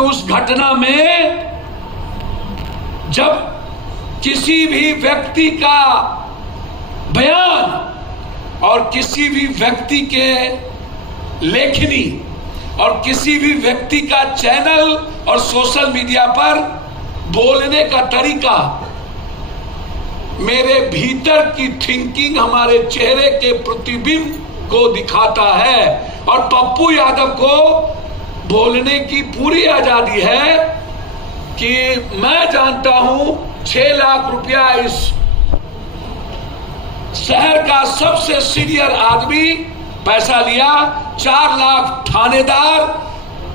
उस घटना में जब किसी भी व्यक्ति का बयान और किसी भी व्यक्ति के लेखनी और किसी भी व्यक्ति का चैनल और सोशल मीडिया पर बोलने का तरीका मेरे भीतर की थिंकिंग, हमारे चेहरे के प्रतिबिंब को दिखाता है। और पप्पू यादव को बोलने की पूरी आजादी है कि मैं जानता हूं 6 लाख रुपया इस शहर का सबसे सीनियर आदमी पैसा लिया, 4 लाख थानेदार,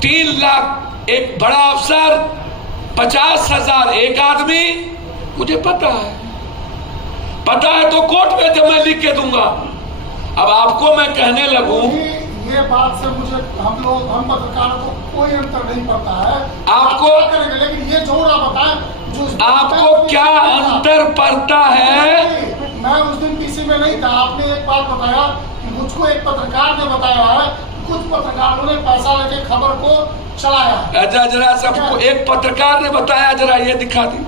3 लाख एक बड़ा अफसर, 50,000 एक आदमी। मुझे पता है तो कोर्ट में जब मैं लिख के दूंगा। अब आपको मैं कहने लगूं, ये बात से मुझे हम पत्रकारों को कोई अंतर नहीं पड़ता है। आपको करेंगे, लेकिन ये जरूर आप बताएं जो आपको क्या अंतर पड़ता है? मैं उस दिन किसी में नहीं था। आपने एक बात बताया कि मुझको एक पत्रकार ने बताया है, कुछ पत्रकारों ने पैसा लेके खबर को चलाया। जरा सबको एक पत्रकार ने बताया, जरा ये दिखा दी।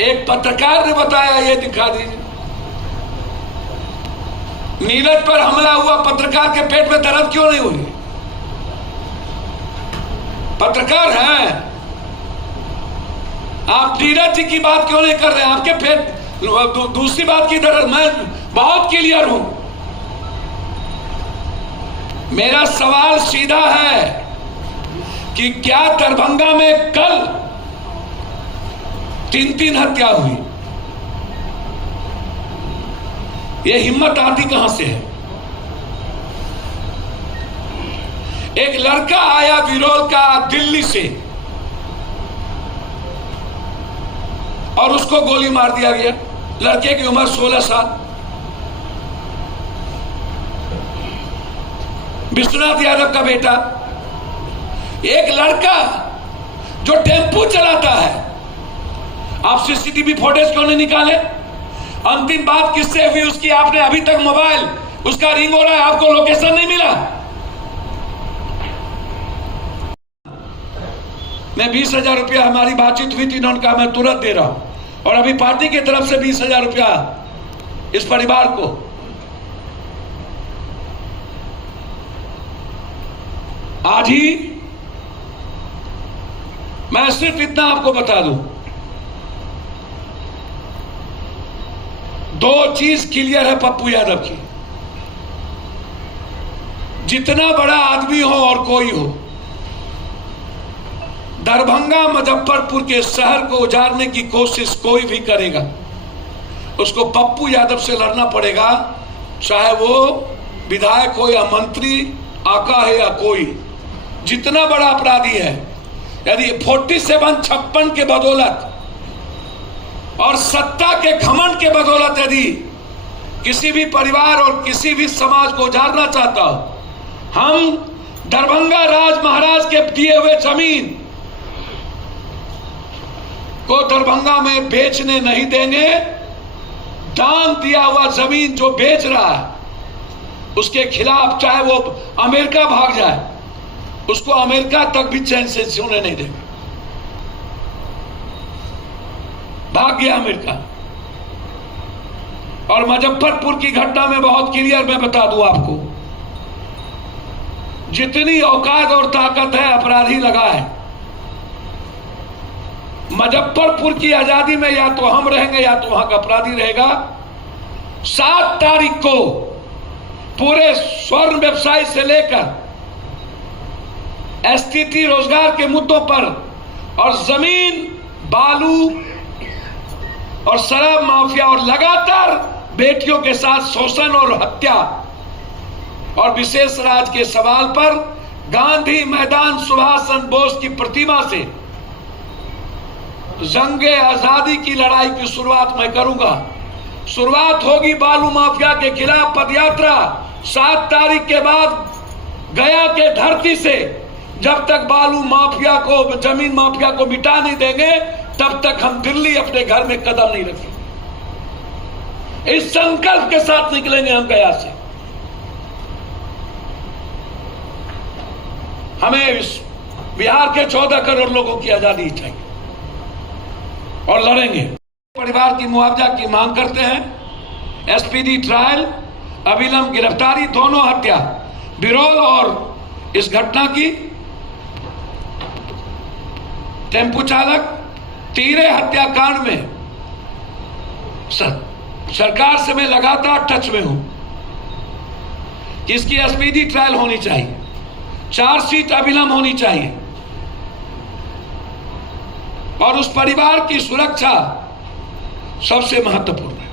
एक पत्रकार ने बताया, ये दिखा दीजिए। नीरज पर हमला हुआ, पत्रकार के पेट में दर्द क्यों नहीं हुई? पत्रकार हैं आप, नीरज जी की बात क्यों नहीं कर रहे हैं? आपके पेट दूसरी बात की दर्द, मैं बहुत क्लियर हूं। मेरा सवाल सीधा है कि क्या दरभंगा में कल 3 हत्या हुई? ये हिम्मत आती कहां से है? एक लड़का आया विरोध का दिल्ली से और उसको गोली मार दिया गया। लड़के की उम्र 16 साल। विश्वनाथ यादव का बेटा। एक लड़का जो टेम्पू चलाता है, आप सीसीटीवी फुटेज क्यों नहीं निकाले? अंतिम बात किससे हुई उसकी? आपने अभी तक मोबाइल उसका रिंग हो रहा है, आपको लोकेशन नहीं मिला। मैं 20,000 रुपया, हमारी बातचीत हुई थी, इन्होंने कहा मैं तुरंत दे रहा हूं। और अभी पार्टी की तरफ से 20,000 रुपया इस परिवार को। आज ही मैं सिर्फ इतना आपको बता दूं, 2 चीज क्लियर है पप्पू यादव की। जितना बड़ा आदमी हो और कोई हो, दरभंगा मुजफ्फरपुर के शहर को उजाड़ने की कोशिश कोई भी करेगा, उसको पप्पू यादव से लड़ना पड़ेगा। चाहे वो विधायक हो या मंत्री, आका है या कोई, जितना बड़ा अपराधी है। यदि 4756 के बदौलत और सत्ता के घमंड के बदौलत यदि किसी भी परिवार और किसी भी समाज को उजाड़ना चाहता हो, हम दरभंगा राज महाराज के दिए हुए जमीन को दरभंगा में बेचने नहीं देंगे। दान दिया हुआ जमीन जो बेच रहा है उसके खिलाफ चाहे वो अमेरिका भाग जाए, उसको अमेरिका तक भी चैन से सोने नहीं देंगे। भाग गया अमेरिका। और मुजफ्फरपुर की घटना में बहुत क्लियर मैं बता दूं आपको, जितनी औकात और ताकत है अपराधी लगा है। मुजफ्फरपुर की आजादी में या तो हम रहेंगे या तो वहां का अपराधी रहेगा। 7 तारीख को पूरे स्वर्ण व्यवसाय से लेकर एसटीटी रोजगार के मुद्दों पर और जमीन, बालू और शराब माफिया और लगातार बेटियों के साथ शोषण और हत्या और विशेष राज के सवाल पर गांधी मैदान सुभाष चंद्र बोस की प्रतिमा से जंगे आजादी की लड़ाई की शुरुआत मैं करूंगा। शुरुआत होगी बालू माफिया के खिलाफ पदयात्रा 7 तारीख के बाद गया के धरती से। जब तक बालू माफिया को, जमीन माफिया को मिटा नहीं देंगे, तब तक हम दिल्ली अपने घर में कदम नहीं रखेंगे। इस संकल्प के साथ निकलेंगे हम गया से। हमें बिहार के 14 करोड़ लोगों की आजादी चाहिए और लड़ेंगे। परिवार की मुआवजा की मांग करते हैं। एसपीडी ट्रायल, अविलंब गिरफ्तारी, दोनों हत्या, बिरोल और इस घटना की टेम्पो चालक तीरे हत्याकांड में सरकार से मैं लगातार टच में हूं कि इसकी एसपीडी ट्रायल होनी चाहिए, चार्जशीट अविलंब होनी चाहिए और उस परिवार की सुरक्षा सबसे महत्वपूर्ण है।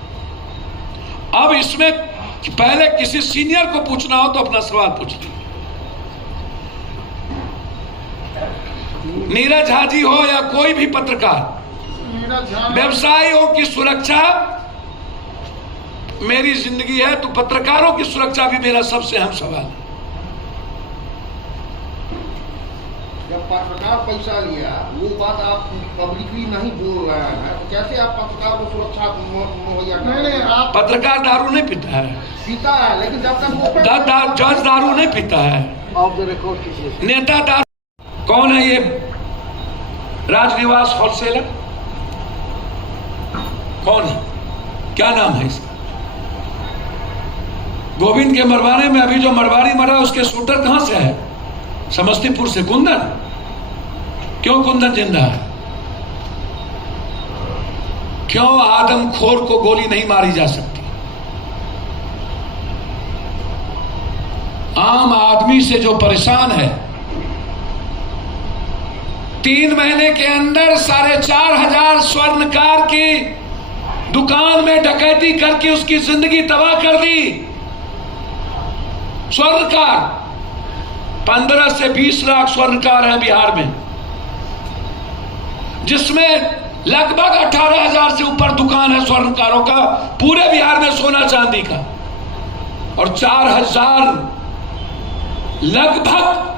अब इसमें पहले किसी सीनियर को पूछना हो तो अपना सवाल पूछ लीजिए। नीरज हाजी हो या कोई भी पत्रकार, व्यवसायियों की सुरक्षा मेरी जिंदगी है, तो पत्रकारों की सुरक्षा भी मेरा सबसे अहम सवाल है। जब पत्रकार पैसा लिया, वो बात आप पब्लिकली नहीं बोल रहे हैं, तो कैसे आप पत्रकार को सुरक्षा मुहैया करेंगे? पत्रकार दारू नहीं पीता है, पीता है, लेकिन जब तक जज दारू नहीं पीता है, नेता दारू। कौन है ये राजनिवास होलसेलर? कौन है, क्या नाम है इसका? गोविंद के मरवाने में अभी जो मरवाड़ी मरा उसके शूटर कहां से है? समस्तीपुर से। कुंदन, क्यों कुंदन जिंदा है? क्यों आदमखोर को गोली नहीं मारी जा सकती? आम आदमी से जो परेशान है, 3 महीने के अंदर 4,500 स्वर्णकार की दुकान में डकैती करके उसकी जिंदगी तबाह कर दी। स्वर्णकार 15 से 20 लाख स्वर्णकार हैं बिहार में, जिसमें लगभग 18,000 से ऊपर दुकान है स्वर्णकारों का पूरे बिहार में सोना चांदी का, और 4,000 लगभग